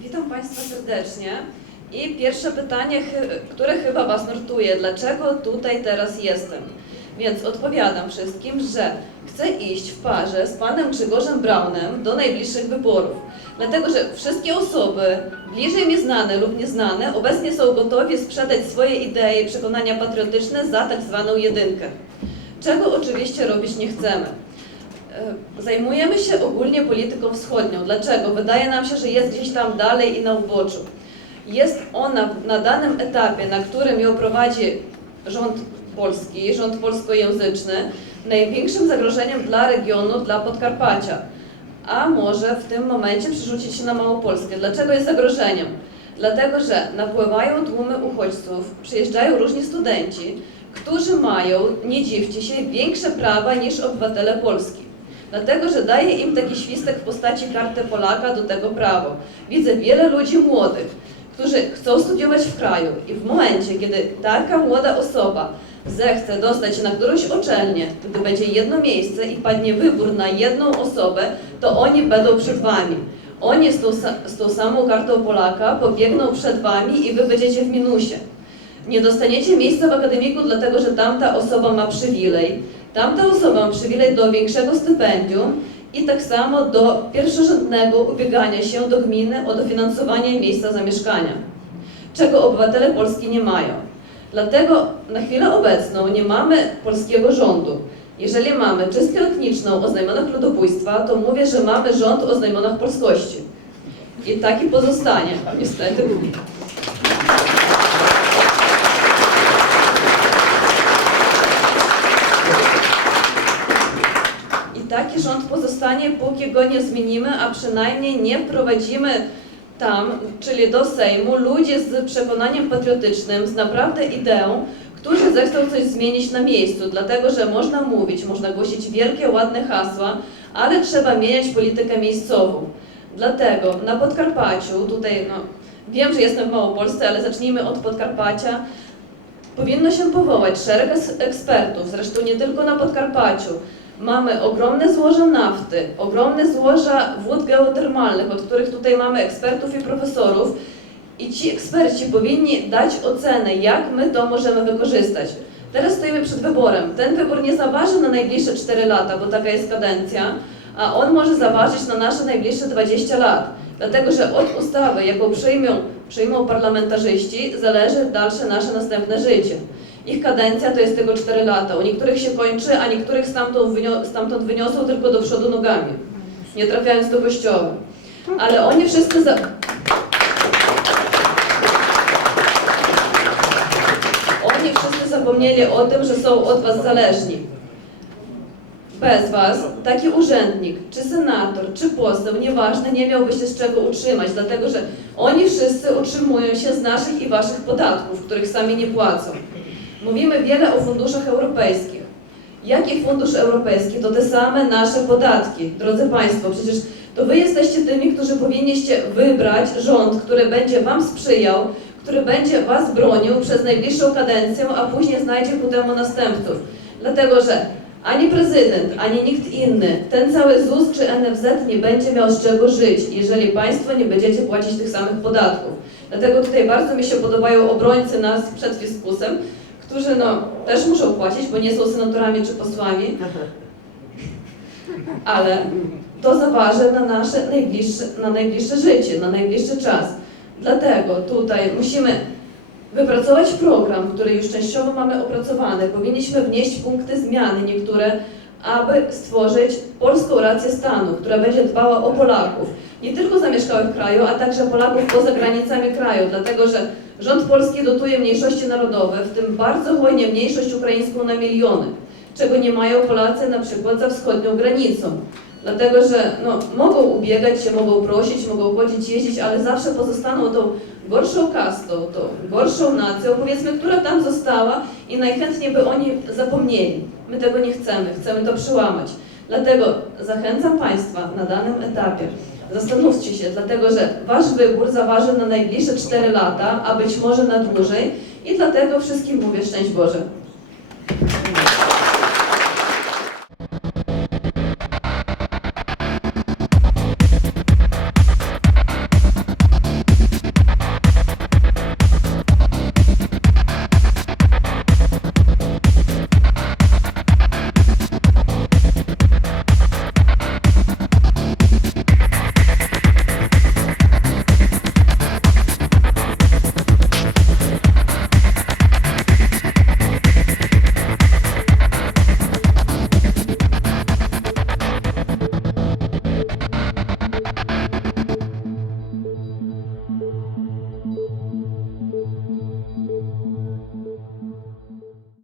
Witam Państwa serdecznie. I pierwsze pytanie, które chyba Was nurtuje, dlaczego tutaj teraz jestem? Więc odpowiadam wszystkim, że chcę iść w parze z panem Grzegorzem Braunem do najbliższych wyborów. Dlatego, że wszystkie osoby bliżej mi znane lub nieznane obecnie są gotowi sprzedać swoje idee i przekonania patriotyczne za tak zwaną jedynkę. Czego oczywiście robić nie chcemy. E, Zajmujemy się ogólnie polityką wschodnią. Dlaczego? Wydaje nam się, że jest gdzieś tam dalej i na uboczu. Jest ona na danym etapie, na którym ją prowadzi rząd polski, rząd polskojęzyczny, największym zagrożeniem dla regionu, dla Podkarpacia. A może w tym momencie przerzucić się na Małopolskę. Dlaczego jest zagrożeniem? Dlatego, że napływają tłumy uchodźców, przyjeżdżają różni studenci, którzy mają, nie dziwcie się, większe prawa niż obywatele Polski. Dlatego, że daje im taki świstek w postaci karty Polaka do tego prawo. Widzę wiele ludzi młodych, którzy chcą studiować w kraju i w momencie, kiedy taka młoda osoba zechce dostać się na którąś uczelnię, gdy będzie jedno miejsce i padnie wybór na jedną osobę, to oni będą przed wami. Oni z tą, z tą samą kartą Polaka pobiegną przed wami i wy będziecie w minusie. Nie dostaniecie miejsca w akademiku, dlatego że tamta osoba ma przywilej. Tamta osoba ma przywilej do większego stypendium i tak samo do pierwszorzędnego ubiegania się do gminy o dofinansowanie miejsca zamieszkania, czego obywatele Polski nie mają. Dlatego na chwilę obecną nie mamy polskiego rządu. Jeżeli mamy czystkę etniczną o znamionach ludobójstwa, to mówię, że mamy rząd o znamionach polskości. I taki pozostanie, niestety. Taki rząd pozostanie, póki go nie zmienimy, a przynajmniej nie wprowadzimy tam, czyli do Sejmu, ludzi z przekonaniem patriotycznym, z naprawdę ideą, którzy zechcą coś zmienić na miejscu, dlatego że można mówić, można głosić wielkie, ładne hasła, ale trzeba mieć politykę miejscową. Dlatego na Podkarpaciu, tutaj no, wiem, że jestem w Małopolsce, ale zacznijmy od Podkarpacia, powinno się powołać szereg eks- ekspertów, zresztą nie tylko na Podkarpaciu. Mamy ogromne złoża nafty, ogromne złoża wód geotermalnych, od których tutaj mamy ekspertów i profesorów. I ci eksperci powinni dać ocenę, jak my to możemy wykorzystać. Teraz stoimy przed wyborem. Ten wybór nie zaważy na najbliższe 4 lata, bo taka jest kadencja, a on może zaważyć na nasze najbliższe 20 lat. Dlatego, że od ustawy, jaką przyjmą, przyjmą parlamentarzyści, zależy dalsze nasze następne życie. Ich kadencja to jest tylko 4 lata. U niektórych się kończy, a niektórych stamtąd, wynio- stamtąd wyniosą tylko do przodu nogami, nie trafiając do kościoła. Ale oni wszyscy za... Oni wszyscy zapomnieli o tym, że są od was zależni. Bez was taki urzędnik, czy senator, czy poseł, nieważne, nie miałby się z czego utrzymać, dlatego że oni wszyscy utrzymują się z naszych i waszych podatków, których sami nie płacą. Mówimy wiele o funduszach europejskich. Jaki fundusz europejski? To te same nasze podatki. Drodzy Państwo, przecież to Wy jesteście tymi, którzy powinniście wybrać rząd, który będzie Wam sprzyjał, który będzie Was bronił przez najbliższą kadencję, a później znajdzie ku temu następców. Dlatego, że ani prezydent, ani nikt inny, ten cały ZUS czy NFZ nie będzie miał z czego żyć, jeżeli Państwo nie będziecie płacić tych samych podatków. Dlatego tutaj bardzo mi się podobają obrońcy nas przed fiskusem, którzy no, też muszą płacić, bo nie są senatorami czy posłami, ale to zaważy na nasze najbliższe, na najbliższe życie, na najbliższy czas. Dlatego tutaj musimy wypracować program, który już częściowo mamy opracowany. Powinniśmy wnieść punkty zmiany niektóre, aby stworzyć polską rację stanu, która będzie dbała o Polaków. Nie tylko zamieszkałych w kraju, a także Polaków poza granicami kraju, dlatego że rząd polski dotuje mniejszości narodowe, w tym bardzo hojnie mniejszość ukraińską na miliony, czego nie mają Polacy na przykład za wschodnią granicą. Dlatego, że no, mogą ubiegać się, mogą prosić, mogą chodzić, jeździć, ale zawsze pozostaną tą gorszą kastą, tą gorszą nacją, powiedzmy, która tam została i najchętniej by oni zapomnieli. My tego nie chcemy, chcemy to przełamać. Dlatego zachęcam Państwa na danym etapie, Zastanówcie się, dlatego że Wasz wybór zaważy na najbliższe 4 lata, a być może na dłużej i dlatego wszystkim mówię szczęść Boże.